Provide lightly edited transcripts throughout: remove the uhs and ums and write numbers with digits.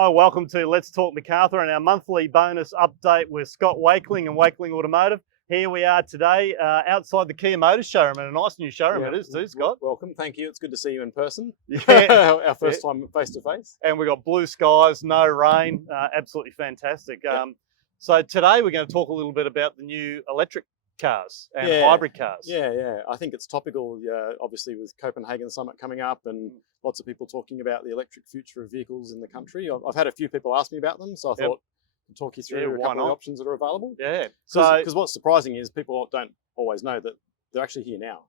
Hi, welcome to Let's Talk Macarthur and our monthly bonus update with Scott Wakeling and Wakeling Automotive. Here we are today outside the Kia Motors showroom, and a nice new showroom it is too, Scott. Welcome, thank you. It's good to see you in person. Yeah. Our first time face to face. And we've got blue skies, no rain, absolutely fantastic. So today we're going to talk a little bit about the new electric cars and hybrid cars. Yeah. I think it's topical, obviously with Copenhagen Summit coming up and lots of people talking about the electric future of vehicles in the country. I've had a few people ask me about them, so I thought I'd talk you through a couple of the options that are available. Yeah. Because what's surprising is people don't always know that they're actually here now.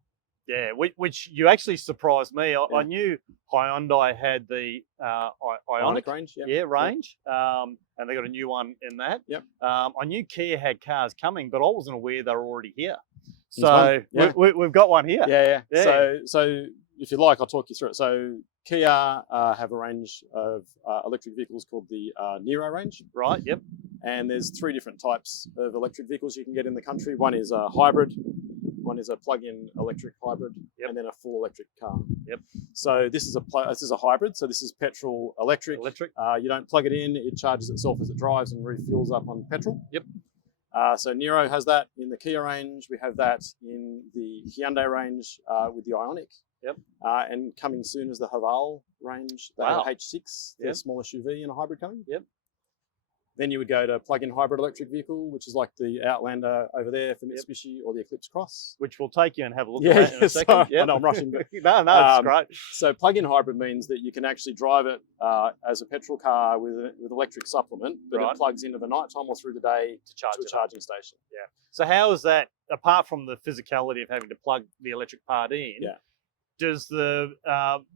Yeah, which you actually surprised me. I knew Hyundai had the Ioniq range. range, and they got a new one in that. I knew Kia had cars coming, but I wasn't aware they were already here. So we've got one here. Yeah. So if you like, I'll talk you through it. So Kia have a range of electric vehicles called the Nero range. Right. Yep. And there's three different types of electric vehicles you can get in the country. One is a hybrid. One is a plug-in electric hybrid, and then a full electric car. So this is a hybrid. So this is petrol electric. You don't plug it in; it charges itself as it drives and refuels up on petrol. So Nero has that in the Kia range. We have that in the Hyundai range with the Ioniq. And coming soon is the Haval range. They have H6, the small SUV and a hybrid coming. Then you would go to plug-in hybrid electric vehicle, which is like the Outlander over there for Mitsubishi or the Eclipse Cross. Which we'll take you and have a look at in a second. I know I'm rushing. But, no, it's great. So plug-in hybrid means that you can actually drive it as a petrol car with electric supplement, but it plugs in at the night time or through the day to a charging station. So how is that, apart from the physicality of having to plug the electric part in, does the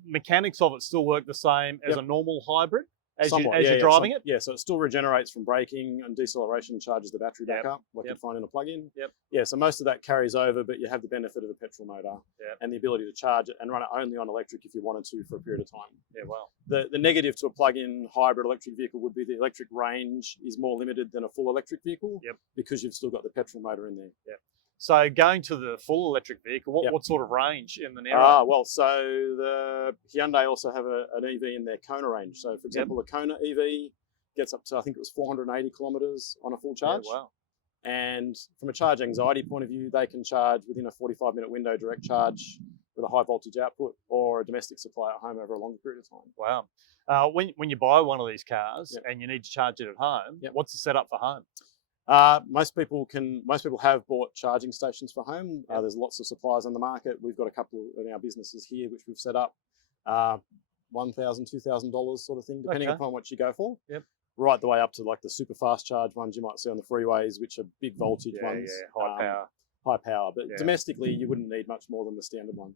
mechanics of it still work the same as a normal hybrid? As you're driving it? Yeah, so it still regenerates from braking and deceleration, charges the battery back up, like you'd find in a plug-in. Yeah, so most of that carries over, but you have the benefit of a petrol motor and the ability to charge it and run it only on electric if you wanted to for a period of time. The negative to a plug-in hybrid electric vehicle would be the electric range is more limited than a full electric vehicle because you've still got the petrol motor in there. So going to the full electric vehicle, what sort of range in the Nero? Well, so the Hyundai also have an EV in their Kona range. So for example, the Kona EV gets up to, I think it was 480 kilometers on a full charge. And from a charge anxiety point of view, they can charge within a 45-minute window direct charge with a high voltage output or a domestic supply at home over a longer period of time. Wow. When you buy one of these cars and you need to charge it at home, what's the setup for home? Most people have bought charging stations for home. There's lots of suppliers on the market. We've got a couple in our businesses here which we've set up, $1,000, $2,000 sort of thing, depending upon what you go for. Right the way up to like the super fast charge ones you might see on the freeways, which are big voltage ones, high power. But domestically, you wouldn't need much more than the standard one.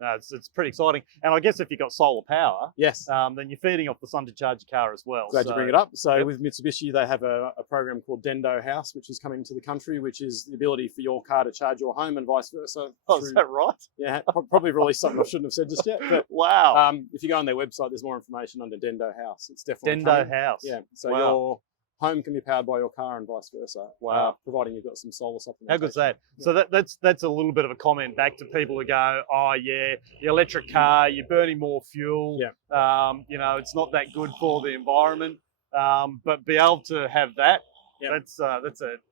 No, it's pretty exciting. And I guess if you've got solar power, then you're feeding off the sun to charge your car as well. Glad you bring it up. So with Mitsubishi, they have a program called Dendo House, which is coming to the country, which is the ability for your car to charge your home and vice versa. Is that right? Yeah, probably released something I shouldn't have said just yet. But wow. If you go on their website, there's more information under Dendo House. It's definitely Dendo House. Yeah. So your home can be powered by your car and vice versa. Wow. Providing you've got some solar supplementation. How good's that? So that's a little bit of a comment back to people who go, oh yeah, the electric car, you're burning more fuel. It's not that good for the environment. But be able to have that, that's a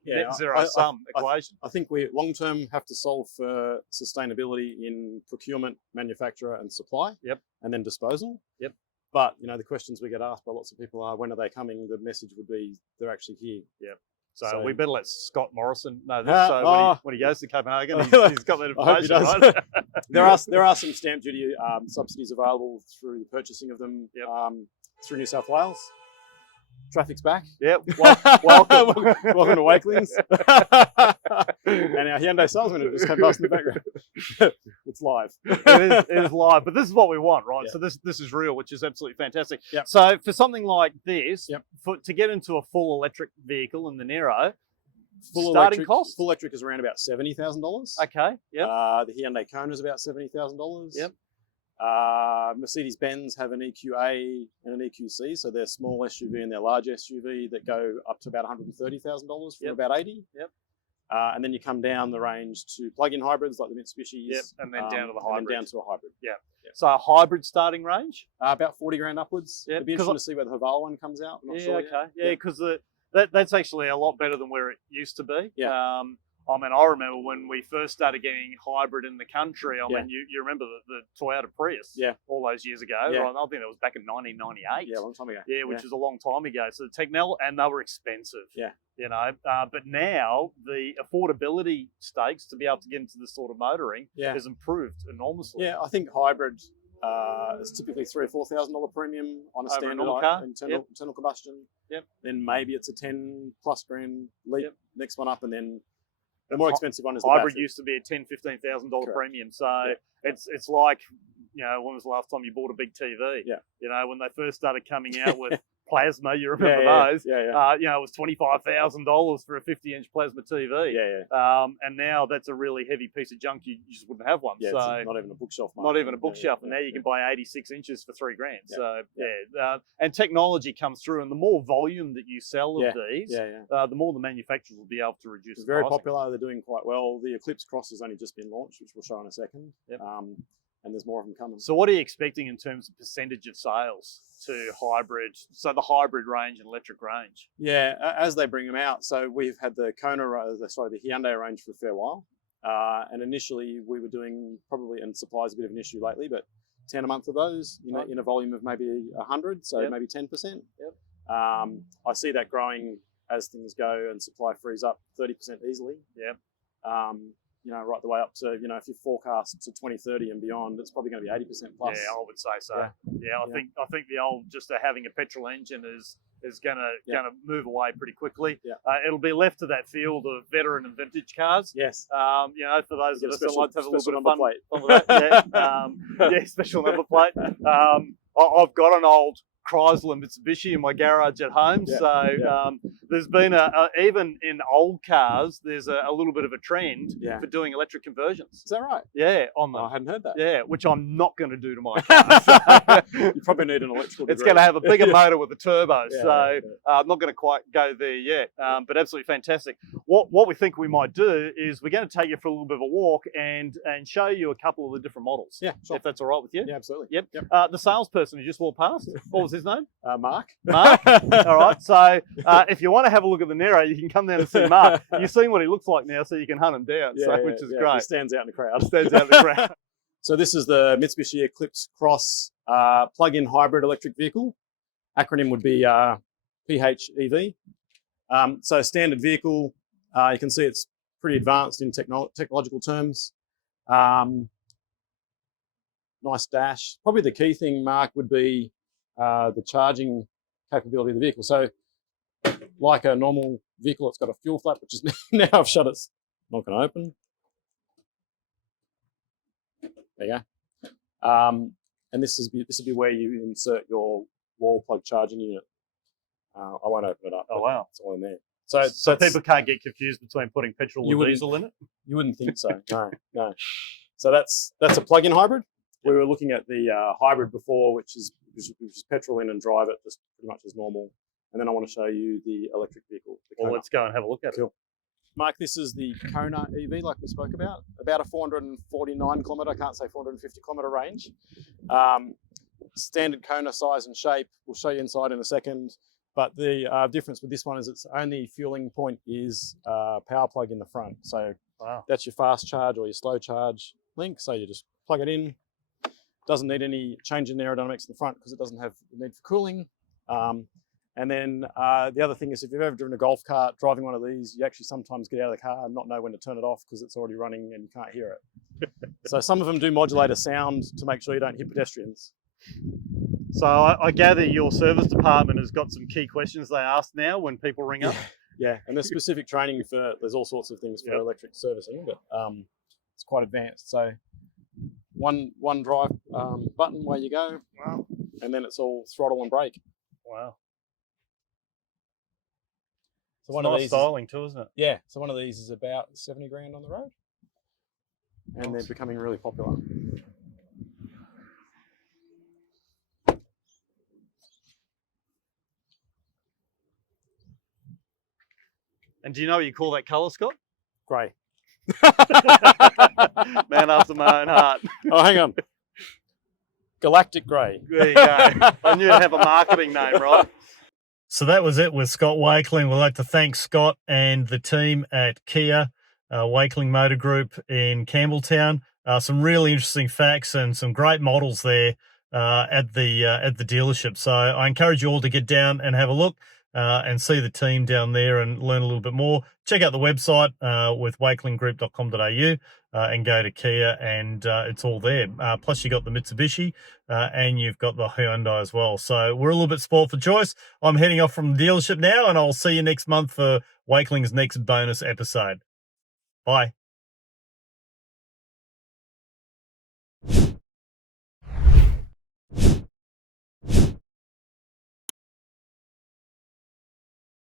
net zero sum equation. I think we long term have to solve for sustainability in procurement, manufacture and supply. And then disposal. But, the questions we get asked by lots of people are, when are they coming? The message would be, they're actually here. So we better let Scott Morrison know this. So when he goes to Copenhagen, he's got that information, right? There are some stamp duty subsidies available through the purchasing of them through New South Wales. Traffic's back. Welcome. Welcome to Wakelings. And our Hyundai salesman just came past in the background. It's live. It is live, but this is what we want, right? So this is real, which is absolutely fantastic. So for something like this, to get into a full electric vehicle in the Nero, starting cost? Full electric is around about $70,000. Okay. The Hyundai Kona is about $70,000. Mercedes-Benz have an EQA and an EQC, so their small SUV and their large SUV that go up to about $130,000 from about $80,000. And then you come down the range to plug-in hybrids like the Mitsubishis. Yep, and then down to the hybrid. And then down to a hybrid. Yeah. So a hybrid starting range? About 40 grand upwards. Yep. It'd be interesting to see where the Haval one comes out. I'm not sure Okay. yet. Yeah, because that's actually a lot better than where it used to be. Yeah. I mean, I remember when we first started getting hybrid in the country. I mean, you remember the Toyota Prius all those years ago. Yeah. Right? I think that was back in 1998. Yeah, a long time ago. Yeah, which is a long time ago. So the technology, and they were expensive. Yeah. You know, but now the affordability stakes to be able to get into this sort of motoring has improved enormously. Yeah, I think hybrid is typically $3,000 or $4,000 premium on a Over standard car. internal combustion. Yep. Then maybe it's a 10+ grand leap. Next one up, and then the more expensive one is the hybrid. battery. Used to be a $10,000-$15,000 premium. So Yeah. it's like, you know, when was the last time you bought a big TV? Yeah. You know, when they first started coming out with plasma, you remember those? Yeah. You know, it was $25,000 for a 50-inch plasma TV. Yeah. And now that's a really heavy piece of junk. You just wouldn't have one. Yeah, So it's not even a bookshelf. not even a bookshelf. And now you can buy 86 inches for $3 grand. So and technology comes through, and the more volume that you sell of these, the more the manufacturers will be able to reduce. It's very pricing. popular. They're doing quite well. The Eclipse Cross has only just been launched, which we'll show in a second. Yep. And there's more of them coming. So what are you expecting in terms of percentage of sales to hybrid? So the hybrid range and electric range. Yeah, as they bring them out. So we've had the the Hyundai range for a fair while. And initially we were doing probably, and supply's a bit of an issue lately, but 10 a month of those in a volume of maybe 100, so maybe 10%. Yep. I see that growing as things go and supply frees up 30% easily. Yep. You know, right the way up to, you know, if you forecast to 2030 and beyond, it's probably going to be 80% plus. Yeah, I would say so. I think the old just having a petrol engine is gonna move away pretty quickly. Yeah. It'll be left to that field of veteran and vintage cars. Yes. You know, for those of us that like to have a little bit of fun plate. with that. Special number plate. I've got an old Chrysler and Mitsubishi in my garage at home. There's been even in old cars, there's a little bit of a trend for doing electric conversions. Is that right? Yeah, on them. I hadn't heard that. Yeah, which I'm not going to do to my car. You probably need an electrical degree. It's going to have a bigger motor with a turbo, I'm not going to quite go there yet. But absolutely fantastic. What we think we might do is we're going to take you for a little bit of a walk and show you a couple of the different models. Yeah, sure. If that's all right with you. Yeah, absolutely. Yep. The salesperson who just walked past, what was his name? Mark. Mark. All right. So if you want to have a look at the Nero, you can come down and see Mark. You've seen what he looks like now, so you can hunt him down. Which is great. He stands out in the crowd. So this is the Mitsubishi Eclipse Cross plug-in hybrid electric vehicle. Acronym would be PHEV. So standard vehicle. You can see it's pretty advanced in technological terms. Nice dash. Probably the key thing, Mark, would be the charging capability of the vehicle. So like a normal vehicle, it's got a fuel flap, which is now I've shut it's not going to open. There you go. And this would be where you insert your wall plug charging unit. I won't open it up. Oh wow, it's all in there. So people can't get confused between putting petrol or diesel in it. You wouldn't think so. No. So that's a plug-in hybrid. We were looking at the hybrid before, which is petrol in and drive it just pretty much as normal. And then I want to show you the electric vehicle. Well, let's go and have a look at it. Mark, this is the Kona EV, like we spoke about a 449 kilometre, I can't say 450 kilometre range. Standard Kona size and shape. We'll show you inside in a second. But the difference with this one is its only fueling point is power plug in the front. So that's your fast charge or your slow charge link. So you just plug it in. Doesn't need any change in aerodynamics in the front because it doesn't have the need for cooling. And then the other thing is, if you've ever driven a golf cart, driving one of these, you actually sometimes get out of the car and not know when to turn it off because it's already running and you can't hear it. So some of them do modulate a sound to make sure you don't hit pedestrians. So I gather your service department has got some key questions they ask now when people ring up. Yeah, and there's specific training there's all sorts of things for electric servicing, but it's quite advanced. So one drive button, away you go. Wow. And then it's all throttle and brake. Wow. So one nice of these styling too, isn't it? Yeah. So one of these is about 70 grand on the road. And they're becoming really popular. And do you know what you call that colour, Scott? Grey. Man after my own heart. Oh, hang on. Galactic Grey. There you go. I knew it'd have a marketing name, right? So that was it with Scott Wakeling. We'd like to thank Scott and the team at Kia, Wakeling Motor Group in Campbelltown. Some really interesting facts and some great models there at the dealership. So I encourage you all to get down and have a look and see the team down there and learn a little bit more. Check out the website with wakelinggroup.com.au and go to Kia, and it's all there. Plus, you got the Mitsubishi and you've got the Hyundai as well. So we're a little bit spoiled for choice. I'm heading off from the dealership now, and I'll see you next month for Wakeling's next bonus episode. Bye.